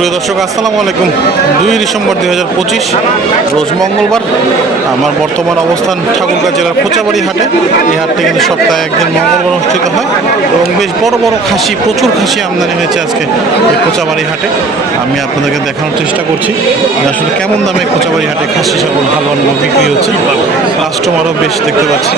প্রিয় দর্শক, আসসালামু আলাইকুম। দুই ডিসেম্বর দুই হাজার পঁচিশ, রোজ মঙ্গলবার, আমার বর্তমান অবস্থান ঠাকুরগাঁ জেলার খোঁচাবাড়ি হাটে। এই হাটটি কিন্তু সপ্তাহে একদিন মঙ্গলবার অনুষ্ঠিত হয় এবং বেশ বড় বড় খাসি, প্রচুর খাসি আমদানি হয়েছে আজকে এই খোঁচাবাড়ি হাটে। আমি আপনাদেরকে দেখানোর চেষ্টা করছি আসলে কেমন দামে খোঁচাবাড়ি হাটে খাসি সকল অন্য বিক্রি হচ্ছে। কাস্টমারও বেশ দেখতে পাচ্ছি।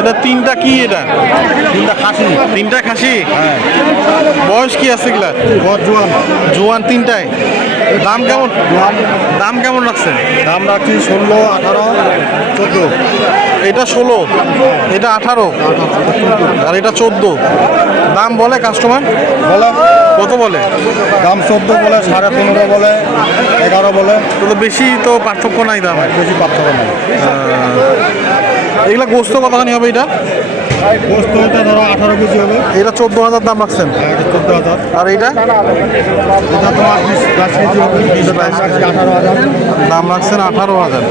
এটা তিনটা কি এটা? তিনটা খাসি। তিনটা খাসি? বয়স কি আছে এগুলা জোয়ান। জোয়ান তিনটায় দাম কেমন? দাম কেমন রাখছেন? দাম রাখছি ষোলো আঠারো চোদ্দ। এটা ষোলো? এটা আঠারো? আর এটা চোদ্দ? দাম বলে কাস্টমার বলে। কত বলে? দাম চোদ্দ বলে সাড়ে পনেরো বলে এগারো বলে। তো তো বেশি তো পার্থক্য নাই দামে। বেশি পার্থক্য নেই। এগুলা গোস্ত কতখানি হবে এটা? গোস্ত এটা ধরো আঠারো কেজি হবে। এটা চোদ্দ হাজার দাম রাখছেন? এটা চোদ্দ হাজার। আর এটা এটা তোমার বিশ কেজি হবে। বিশ বাইশ কেজি আঠারো হাজার। দাম রাখছেন আঠারো হাজার।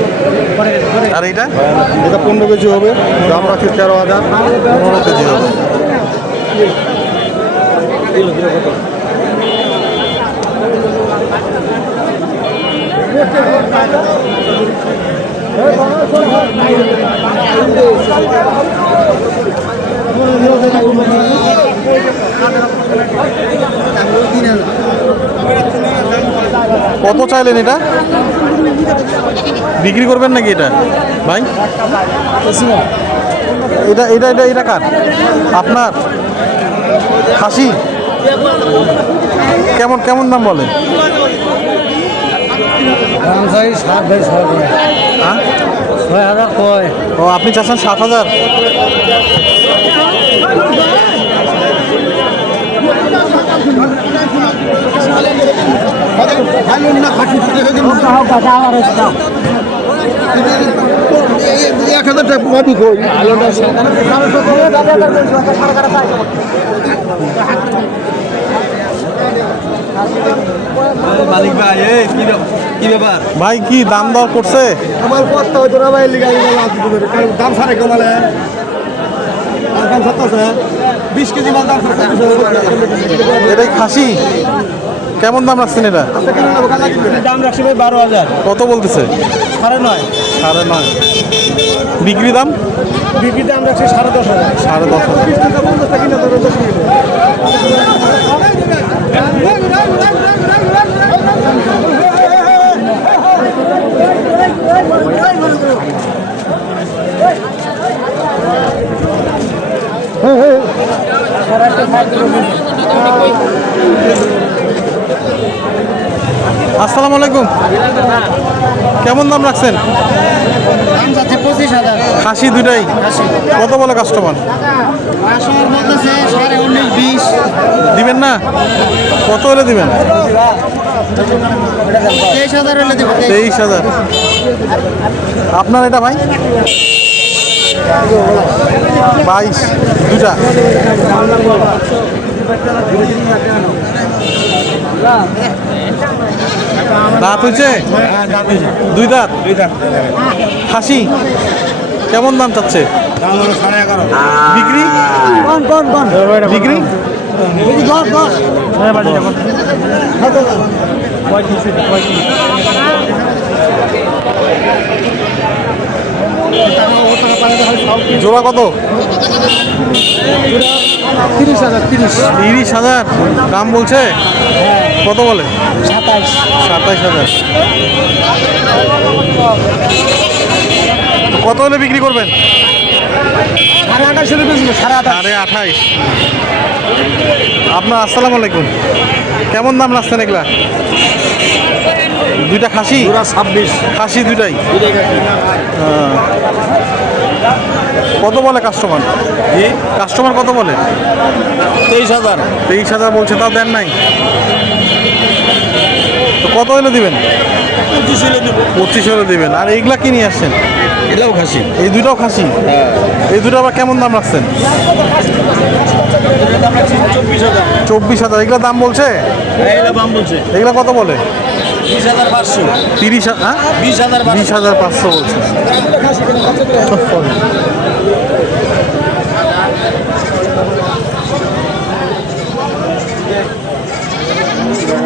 আর এইটা? এটা পনেরো কেজি হবে। দাম রাখছি তেরো হাজার। পনেরো কেজি হবে। কত চাইলেন এটা? বিক্রি করবেন নাকি এটা? ভাই? এটা এটা এটা এটা কার? আপনার? খাসি? কেমন কেমন দাম বলে? দাম চাই সাত ভাই ছয় ছয় হাজার? কয়? ও আপনি চাচ্ছেন সাত হাজার? এক হাজার টাকা পাবি কই মালিক ভাই এই কি কি ব্যাপার? ভাই কি দাম দর করছে? আমার পথটা হয়তো না ভাই লিগাই দাম সাড়ে কমালে আর দাম বিশ কেজি মাল দাম এটাই খাসি? কেমন দাম রাখছেন এটা? দাম রাখছি ভাই বারো হাজার। কত বলতেছে? সাড়ে নয়। সাড়ে নয়। বিক্রি দাম? বিক্রি দাম রাখছি সাড়ে দশ হাজার। সাড়ে দশ হাজার। আসসালামু আলাইকুম। কেমন দাম রাখছেন? খাসি দুটাই কত বলে কাস্টমার দিবেন না? কত হলে দিবেন? তেইশ হাজার আপনার এটা ভাই? বাইশ দুটা দাঁত হয়েছে? দুই দাঁত? খাসি কেমন দাম চাচ্ছে? সাড়ে এগারো বিক্রি? বিক্রি জোড়া কত? তিরিশ হাজার তিরিশ। তিরিশ হাজার? দাম বলছে? কত বলে? সাতাইশ। সাতাইশ হাজার। কত হলে বিক্রি করবেন? সাড়ে আঠাশ হলে সাড়ে আঠাশ সাড়ে আঠাইশ। আপনার আসসালামু আলাইকুম। কেমন দাম রাখছেন এগুলা দুইটা খাসি? ছাব্বিশ। খাসি দুইটাই? হ্যাঁ। কত বলে কাস্টমার কাস্টমার কত বলে? তেইশ হাজার। তেইশ হাজার বলছে তাও দেন নাই? তো কত হলে দিবেন? পঁচিশ হলে দেবো। পঁচিশ হলে দিবেন। আর এইগুলা কি নিয়ে আসছেন? এটাও খাসি। এই দুটাও খাসি? এই দুটো আবার কেমন দাম রাখছেন? চব্বিশ হাজার। চব্বিশ হাজার। এগুলো দাম বলছে? দাম বলছে। এগুলো কত বলে? বিশ হাজার পাঁচশো। তিরিশ হা- হ্যাঁ বিশ হাজার বিশ হাজার পাঁচশো বলছে।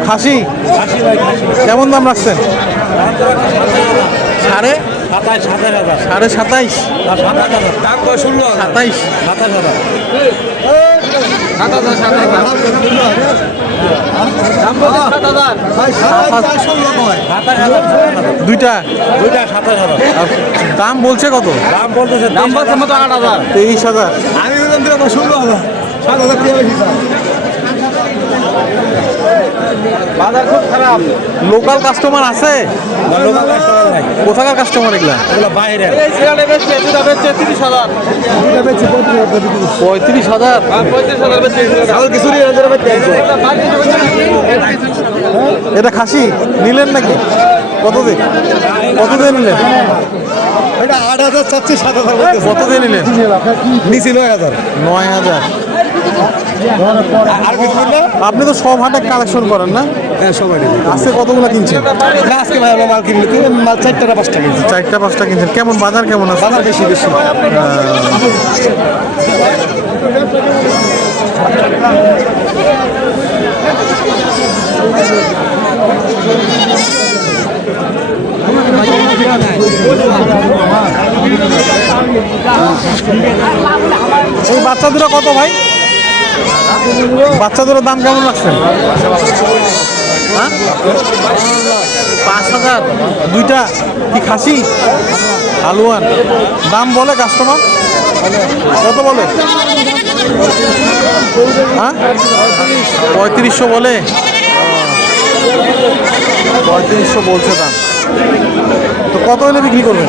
খাসি? কেমন দাম রাখছেন? সাড়ে সাড়ে সাতাইশ। সাতাশ হাজার। কয় ষোলো সাতাইশ। হাজার সাত হাজার। দুইটা? দুইটা সাতাশ হাজার। দাম বলছে কত? দাম বলতেছে দাম বলছে মতো আট হাজার। তেইশ হাজার। আমি বললাম ষোলো হাজার। সাত হাজার বাজার খুব খারাপ। লোকাল কাস্টমার আছে? লোকাল কাস্টমার নাই। কোথাকার কাস্টমার এগুলা? এগুলো বাইরে পঁয়ত্রিশ হাজার। এটা খাসি? নিলেন নাকি? কত দিয়ে নিলেন? এটা আট হাজার চাচ্ছি সাত হাজার। কত দিয়ে নিলেন? নিচে নয় হাজার। নয় হাজার। আপনি তো সব হাটে কালেকশন করেন না? হ্যাঁ সবাই আজকে কতগুলো কিনছেন? না আজকে ভাই আমরা মাল কিনলে মাল চারটা পাঁচটা কিনছি। চারটা পাঁচটা কিনছেন। কেমন বাজার কেমন আছে? বাজার বেশি বেশি। এই বাচ্চা দুটো কত ভাই? বাচ্চা দুটোর দাম কেমন রাখছেন হ্যাঁ পাঁচ হাজার। দুইটা কি খাসি? আলুয়ান দাম বলে কাস্টমার কত বলে? হ্যাঁ? পঁয়ত্রিশশো বলে? পঁয়ত্রিশশো বলছে দাম। তো কত হলে বিক্রি করবেন?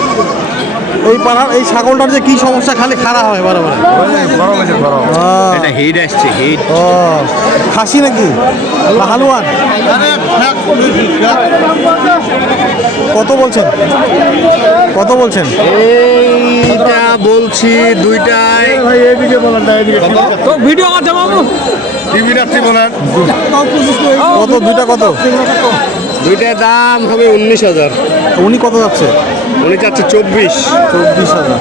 এই পাড়ার এই ছাগলটার যে কি সমস্যা খালি খারাপ হয় বারবার এটা হিট আসছে হিট ও খাসি নাকি? হালুয়ান? কত বলছেন? কত বলছেন? এইটা বলছি দুইটাই ভাই এদিকে বলেন না এদিকে তো ভিডিও করছে বাবু টিভি রাত্রি বলেন। কত দুইটা কত? দুইটার দাম হবে উনিশ হাজার। উনি কত যাচ্ছে? উনি চাচ্ছে চব্বিশ। চব্বিশ হাজার।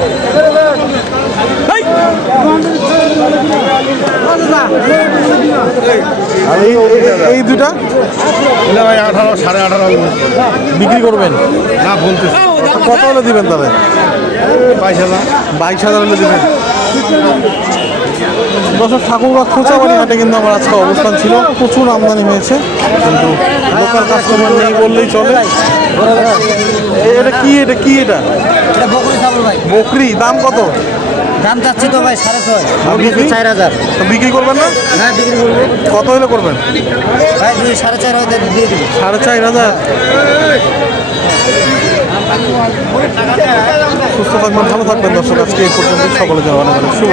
আর এই দুটা ভাই আঠারো সাড়ে আঠারো বিক্রি করবেন? না বলতেছি। কত হলে দিবেন তাহলে? বাইশ হাজার। বাইশ হাজার হলে দিবেন। দর্শক ঠাকুরগাঁ খোঁচাবাড়ি হাটে কিন্তু আমার আজকে অবস্থান ছিল। প্রচুর আমদানি হয়েছে কিন্তু লোকাল কাস্টমার নেই বললেই চলে। এটা কি এটা কি এটা? বকরি দাম কত? দাম চাচ্ছি তো ভাই সাড়ে ছয়। চার হাজার। তো বিক্রি করবেন না? হ্যাঁ বিক্রি করব। কত হলে করবেন? ভাই সাড়ে চার দিয়ে দিবো। সাড়ে চার হাজার। সুস্থ থাকবেন ভালো থাকবেন দর্শক আজকে এই পর্যন্ত সকলে যাওয়া শুভ